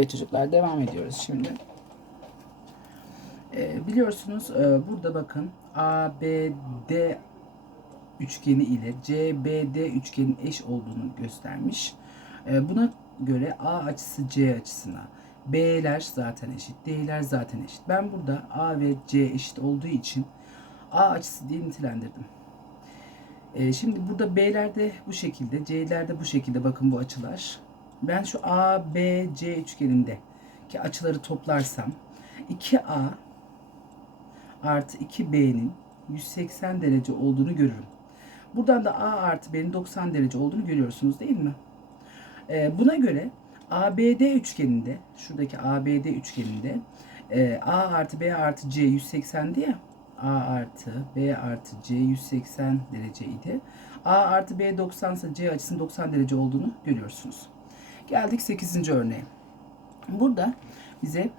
Evet çocuklar devam ediyoruz şimdi. Ee, biliyorsunuz e, burada bakın ABD üçgeni ile CBD üçgenin eş olduğunu göstermiş. E, buna göre A açısı C açısına, B'ler zaten eşit, D'ler zaten eşit. Ben burada A ve C eşit olduğu için A açısı diye nitelendirdim. E, şimdi burada B'ler de bu şekilde, C'ler de bu şekilde bakın bu açılar. Ben şu A, B, C üçgeninde ki açıları toplarsam 2A artı 2B'nin 180 derece olduğunu görürüm. Buradan da A artı B'nin 90 derece olduğunu görüyorsunuz değil mi? Ee, buna göre ABD üçgeninde, şuradaki ABD üçgeninde e, A artı B artı C 180 diye A artı B artı C 180 dereceydi. A artı B 90 ise C açısının 90 derece olduğunu görüyorsunuz. Geldik 8. örneğe. Burada bize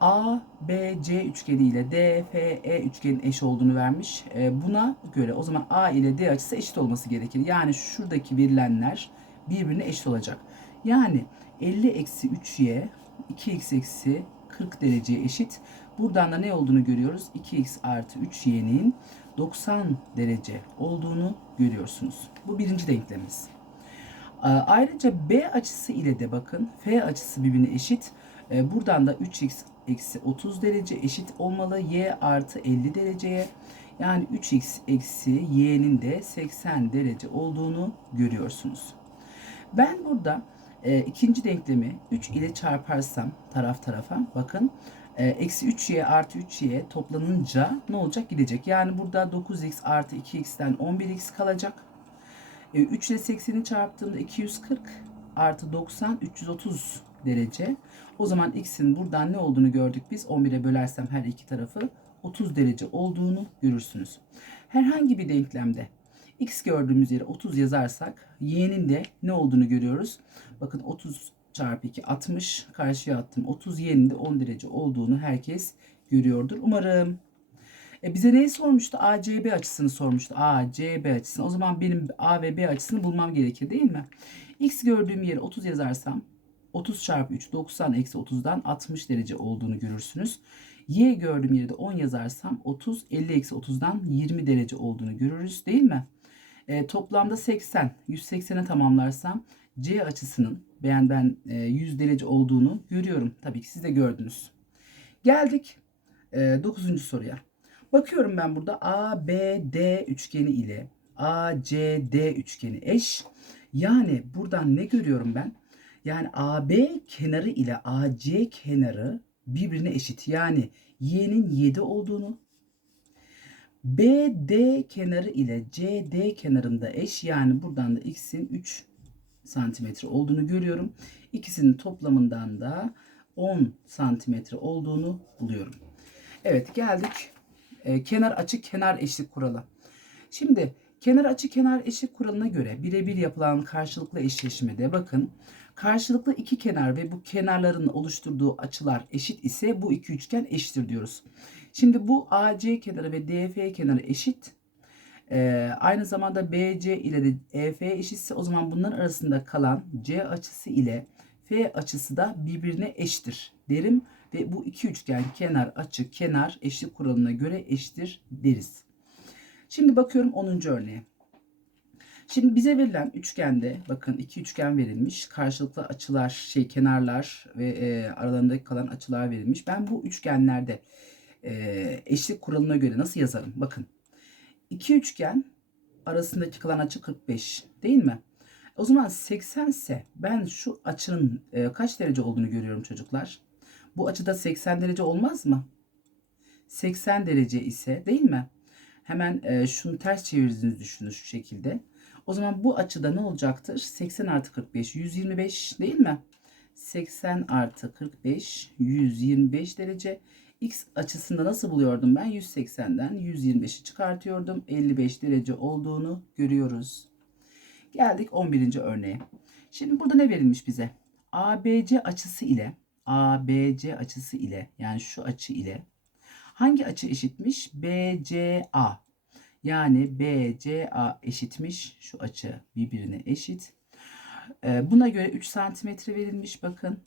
A, B, C üçgeni ile D, F, E üçgenin eş olduğunu vermiş. E, buna göre o zaman A ile D açısı eşit olması gerekir. Yani şuradaki verilenler birbirine eşit olacak. Yani 50 eksi 3y 2x eksi 40 dereceye eşit. Buradan da ne olduğunu görüyoruz? 2x artı 3y'nin 90 derece olduğunu görüyorsunuz. Bu birinci denklemimiz. Ee, Ayrıca B açısı ile de bakın F açısı birbirine eşit. Ee, Buradan da 3x eksi 30 derece eşit olmalı. Y artı 50 dereceye yani 3x eksi y'nin de 80 derece olduğunu görüyorsunuz. Ben burada e, ikinci denklemi 3 ile çarparsam taraf tarafa bakın e, eksi 3y artı 3y toplanınca ne olacak gidecek. Yani burada 9x artı 2x'ten 11x kalacak. E, 3 ile 80'i çarptığımda 240 artı 90 330 derece. O zaman x'in buradan ne olduğunu gördük biz. 11'e bölersem her iki tarafı 30 derece olduğunu görürsünüz. Herhangi bir denklemde x gördüğümüz yere 30 yazarsak y'nin de ne olduğunu görüyoruz. Bakın 30 çarpı 2 60 karşıya attım. 30 y'nin de 10 derece olduğunu herkes görüyordur. Umarım. E bize neyi sormuştu? ACB açısını sormuştu. ACB açısını. O zaman benim A ve B açısını bulmam gerekir değil mi? X gördüğüm yere 30 yazarsam 30 çarpı 3 90 eksi 30'dan 60 derece olduğunu görürsünüz. Y gördüğüm yere de 10 yazarsam 30 50 eksi 30'dan 20 derece olduğunu görürüz değil mi? E, toplamda 80 180'e tamamlarsam C açısının beğen ben e, 100 derece olduğunu görüyorum. Tabii ki siz de gördünüz. Geldik e, 9. soruya. Bakıyorum ben burada ABD üçgeni ile ACD üçgeni eş. Yani buradan ne görüyorum ben? Yani AB kenarı ile AC kenarı birbirine eşit. Yani y'nin 7 olduğunu BD kenarı ile CD kenarında eş. Yani buradan da x'in 3 santimetre olduğunu görüyorum. İkisinin toplamından da 10 santimetre olduğunu buluyorum. Evet geldik. Ee, kenar açı kenar eşlik kuralı. Şimdi kenar açı kenar eşlik kuralına göre birebir yapılan karşılıklı eşleşmede bakın karşılıklı iki kenar ve bu kenarların oluşturduğu açılar eşit ise bu iki üçgen eşittir diyoruz. Şimdi bu AC kenarı ve DF kenarı eşit. Ee, aynı zamanda BC ile de EF eşitse o zaman bunların arasında kalan C açısı ile F açısı da birbirine eşittir derim ve bu iki üçgen kenar açı kenar eşlik kuralına göre eşittir deriz. Şimdi bakıyorum 10. örneğe. Şimdi bize verilen üçgende bakın iki üçgen verilmiş. Karşılıklı açılar, şey kenarlar ve e, aralarındaki kalan açılar verilmiş. Ben bu üçgenlerde e, eşlik kuralına göre nasıl yazarım? Bakın. iki üçgen arasındaki kalan açı 45 değil mi? O zaman 80 ise ben şu açının e, kaç derece olduğunu görüyorum çocuklar. Bu açıda 80 derece olmaz mı? 80 derece ise değil mi? Hemen e, şunu ters çevirdiğinizi düşünün şu şekilde. O zaman bu açıda ne olacaktır? 80 artı 45 125 değil mi? 80 artı 45 125 derece. X açısında nasıl buluyordum ben? 180'den 125'i çıkartıyordum. 55 derece olduğunu görüyoruz. Geldik 11. örneğe. Şimdi burada ne verilmiş bize? ABC açısı ile ABC açısı ile yani şu açı ile hangi açı eşitmiş? BCA. Yani BCA eşitmiş. Şu açı birbirine eşit. Ee, buna göre 3 santimetre verilmiş bakın.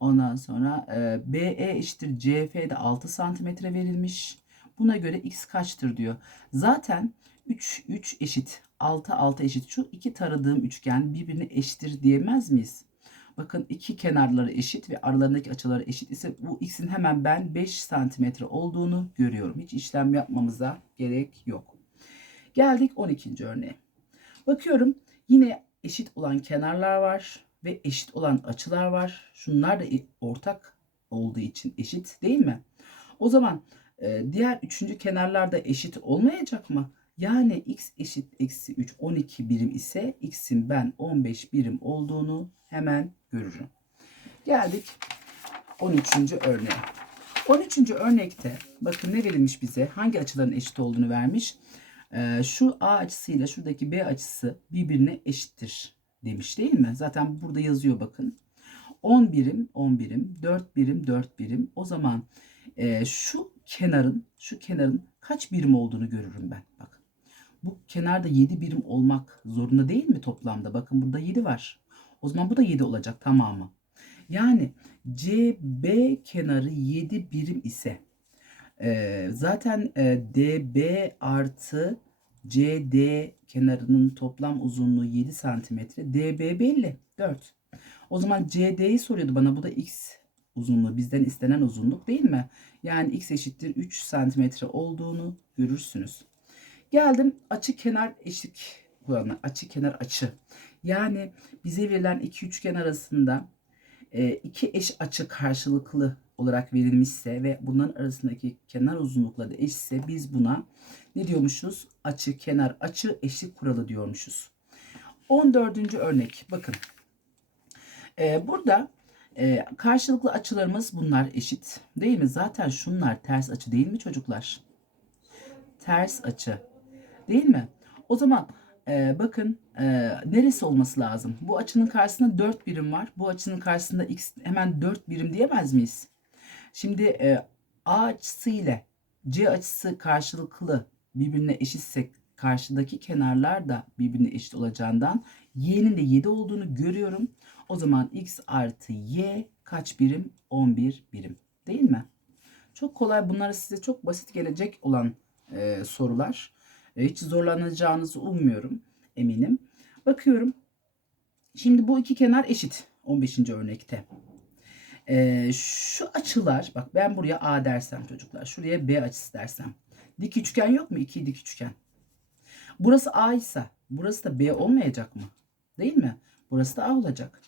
Ondan sonra e, BE eşittir CF'de 6 santimetre verilmiş. Buna göre x kaçtır diyor. Zaten 3 3 eşit 6 6 eşit şu iki taradığım üçgen birbirine eşittir diyemez miyiz? Bakın iki kenarları eşit ve aralarındaki açıları eşit ise bu x'in hemen ben 5 santimetre olduğunu görüyorum. Hiç işlem yapmamıza gerek yok. Geldik 12. örneğe. Bakıyorum yine eşit olan kenarlar var ve eşit olan açılar var. Şunlar da ortak olduğu için eşit değil mi? O zaman e, diğer üçüncü kenarlar da eşit olmayacak mı? Yani x eşit eksi 3 12 birim ise x'in ben 15 birim olduğunu hemen görürüm. Geldik 13. örneğe. 13. örnekte bakın ne verilmiş bize? Hangi açıların eşit olduğunu vermiş. Ee, şu A açısıyla şuradaki B açısı birbirine eşittir demiş değil mi? Zaten burada yazıyor bakın. 10 birim 10 birim 4 birim 4 birim. O zaman e, şu kenarın şu kenarın kaç birim olduğunu görürüm ben. Bakın. Bu kenarda 7 birim olmak zorunda değil mi toplamda? Bakın burada 7 var. O zaman bu da 7 olacak tamamı. Yani CB kenarı 7 birim ise e, zaten e, DB artı CD kenarının toplam uzunluğu 7 santimetre. DB belli 4. O zaman CD'yi soruyordu bana. Bu da X uzunluğu. Bizden istenen uzunluk değil mi? Yani X eşittir 3 santimetre olduğunu görürsünüz. Geldim açı kenar eşlik kuramına. Açı kenar açı. Yani bize verilen iki üçgen arasında e, iki eş açı karşılıklı olarak verilmişse ve bunların arasındaki kenar uzunlukları da eşitse biz buna ne diyormuşuz? Açı kenar açı eşlik kuralı diyormuşuz. 14. örnek bakın. Ee, burada e, karşılıklı açılarımız bunlar eşit değil mi? Zaten şunlar ters açı değil mi çocuklar? Ters açı değil mi? O zaman e, bakın e, neresi olması lazım? Bu açının karşısında 4 birim var. Bu açının karşısında x hemen 4 birim diyemez miyiz? Şimdi e, A açısı ile C açısı karşılıklı birbirine eşitse karşıdaki kenarlar da birbirine eşit olacağından y'nin de 7 olduğunu görüyorum. O zaman x artı y kaç birim? 11 birim. Değil mi? Çok kolay. Bunlar size çok basit gelecek olan e, sorular. E, hiç zorlanacağınızı ummuyorum. Eminim. Bakıyorum. Şimdi bu iki kenar eşit. 15. örnekte. E, şu açılar bak ben buraya A dersem çocuklar. Şuraya B açısı dersem. Dik üçgen yok mu? İki dik üçgen. Burası A ise burası da B olmayacak mı? Değil mi? Burası da A olacak.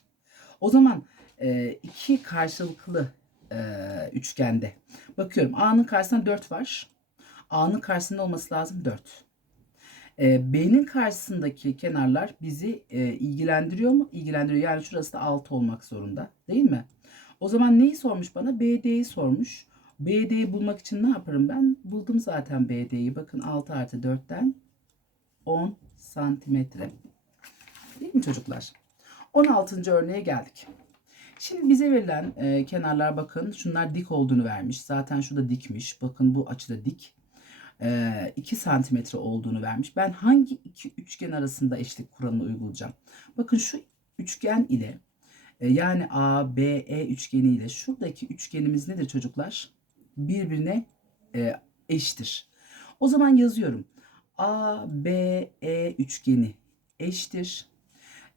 O zaman e, iki karşılıklı e, üçgende bakıyorum A'nın karşısında 4 var. A'nın karşısında olması lazım 4. E, B'nin karşısındaki kenarlar bizi e, ilgilendiriyor mu? İlgilendiriyor. Yani şurası da 6 olmak zorunda. Değil mi? O zaman neyi sormuş bana? BD'yi sormuş. BD'yi bulmak için ne yaparım ben? Buldum zaten BD'yi. Bakın 6 artı 4'ten 10 santimetre. Değil mi çocuklar? 16. örneğe geldik. Şimdi bize verilen e, kenarlar bakın şunlar dik olduğunu vermiş. Zaten şurada dikmiş. Bakın bu açıda dik. E, 2 santimetre olduğunu vermiş. Ben hangi iki üçgen arasında eşlik kuralını uygulayacağım? Bakın şu üçgen ile yani A, B, E üçgeni ile şuradaki üçgenimiz nedir çocuklar? Birbirine e, eşittir. O zaman yazıyorum. A, B, E üçgeni eşittir.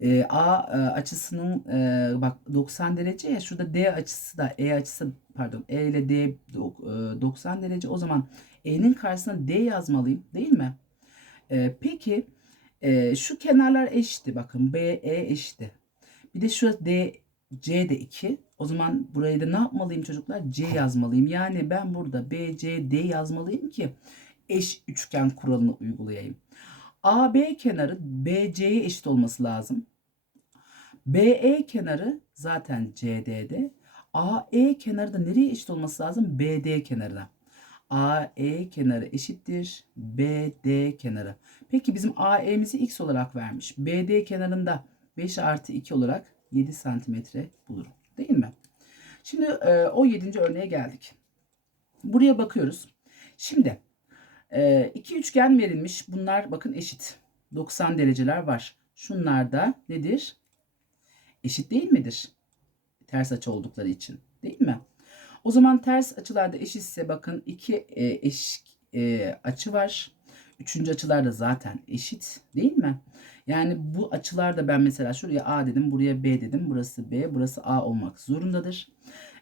E, A e, açısının e, bak 90 derece ya şurada D açısı da E açısı pardon E ile D e, 90 derece. O zaman E'nin karşısına D yazmalıyım değil mi? E, peki e, şu kenarlar eşitti bakın B, E eşitti. Bir de şurada D, C de 2. O zaman burayı da ne yapmalıyım çocuklar? C yazmalıyım. Yani ben burada B, C, D yazmalıyım ki eş üçgen kuralını uygulayayım. AB kenarı BC'ye eşit olması lazım. BE kenarı zaten CD'de. AE kenarı da nereye eşit olması lazım? BD kenarına. AE kenarı eşittir BD kenarı. Peki bizim AE'mizi x olarak vermiş. BD kenarında 5 artı 2 olarak 7 santimetre bulurum. Değil mi? Şimdi e, o 7. örneğe geldik. Buraya bakıyoruz. Şimdi e, iki üçgen verilmiş. Bunlar bakın eşit. 90 dereceler var. Şunlar da nedir? Eşit değil midir? Ters açı oldukları için. Değil mi? O zaman ters açılarda eşitse bakın iki e, eş e, açı var. Üçüncü açılar da zaten eşit değil mi? Yani bu açılarda ben mesela şuraya A dedim, buraya B dedim. Burası B, burası A olmak zorundadır.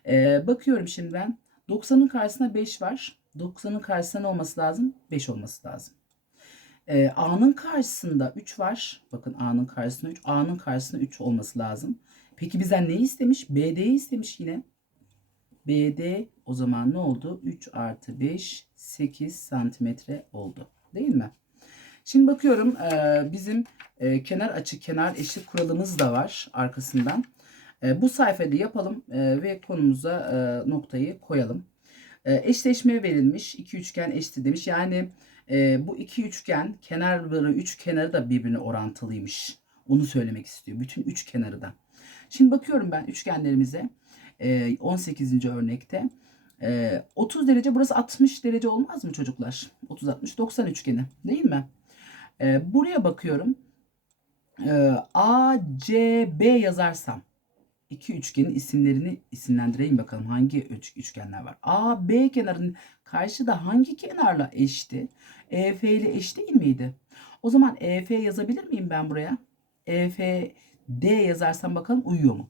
Ee, bakıyorum şimdi ben. 90'ın karşısına 5 var. 90'ın karşısına ne olması lazım? 5 olması lazım. Ee, A'nın karşısında 3 var. Bakın A'nın karşısında 3. A'nın karşısında 3 olması lazım. Peki bizden neyi istemiş? BD'yi istemiş yine. BD o zaman ne oldu? 3 artı 5 8 santimetre oldu. Değil mi? Şimdi bakıyorum e, bizim e, kenar açı kenar eşit kuralımız da var arkasından. E, bu sayfada yapalım e, ve konumuza e, noktayı koyalım. E, eşleşme verilmiş. iki üçgen eşit demiş. Yani e, bu iki üçgen kenarları üç kenarı da birbirine orantılıymış. Onu söylemek istiyor. Bütün üç kenarı da. Şimdi bakıyorum ben üçgenlerimize. E, 18. örnekte. E, 30 derece burası 60 derece olmaz mı çocuklar? 30 60 90 üçgeni değil mi? E, buraya bakıyorum. E, A, C, B yazarsam iki üçgenin isimlerini isimlendireyim bakalım hangi üç, üçgenler var. A, B kenarının karşıda hangi kenarla eşti? EF ile eş değil miydi? O zaman EF yazabilir miyim ben buraya? EF D yazarsam bakalım uyuyor mu?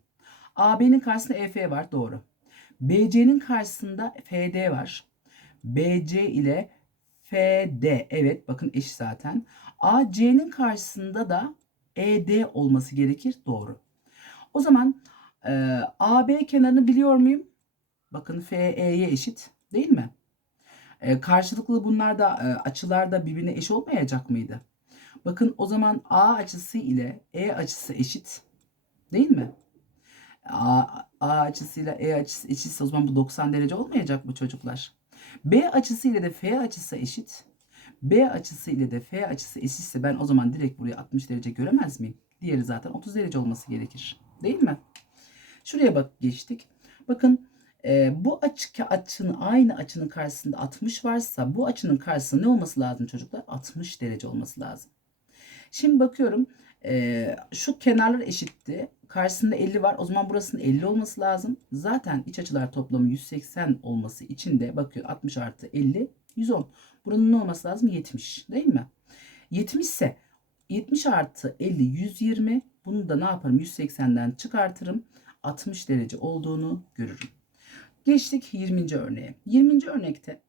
AB'nin karşısında EF var doğru. BC'nin karşısında FD var. BC ile FD evet bakın eş zaten. AC'nin karşısında da ED olması gerekir doğru. O zaman e, AB kenarını biliyor muyum? Bakın FE'ye eşit değil mi? E, karşılıklı bunlar da e, açılar da birbirine eş olmayacak mıydı? Bakın o zaman A açısı ile E açısı eşit değil mi? A, A açısıyla E açısı eşitse o zaman bu 90 derece olmayacak mı çocuklar? B açısı ile de F açısı eşit. B açısı ile de F açısı eşitse ben o zaman direkt buraya 60 derece göremez miyim? Diğeri zaten 30 derece olması gerekir. Değil mi? Şuraya bak geçtik. Bakın e, bu açı açının aynı açının karşısında 60 varsa bu açının karşısında ne olması lazım çocuklar? 60 derece olması lazım. Şimdi bakıyorum e, şu kenarlar eşitti. Karşısında 50 var. O zaman burasının 50 olması lazım. Zaten iç açılar toplamı 180 olması için de bakıyor 60 artı 50 110. Buranın ne olması lazım? 70 değil mi? 70 ise 70 artı 50 120. Bunu da ne yaparım? 180'den çıkartırım. 60 derece olduğunu görürüm. Geçtik 20. örneğe. 20. örnekte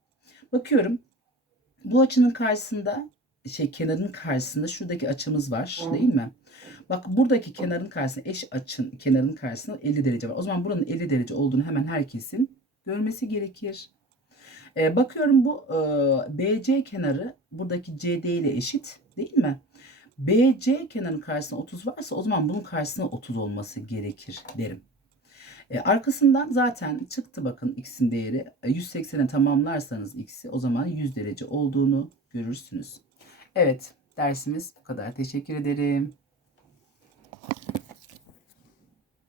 bakıyorum bu açının karşısında şey kenarın karşısında şuradaki açımız var değil mi? Bak buradaki kenarın karşısında eş açın kenarın karşısında 50 derece var. O zaman buranın 50 derece olduğunu hemen herkesin görmesi gerekir. Ee, bakıyorum bu e, BC kenarı buradaki CD ile eşit değil mi? BC kenarın karşısında 30 varsa o zaman bunun karşısında 30 olması gerekir derim. E, arkasından zaten çıktı bakın x'in değeri. E, 180'e tamamlarsanız x'i o zaman 100 derece olduğunu görürsünüz. Evet dersimiz bu kadar. Teşekkür ederim.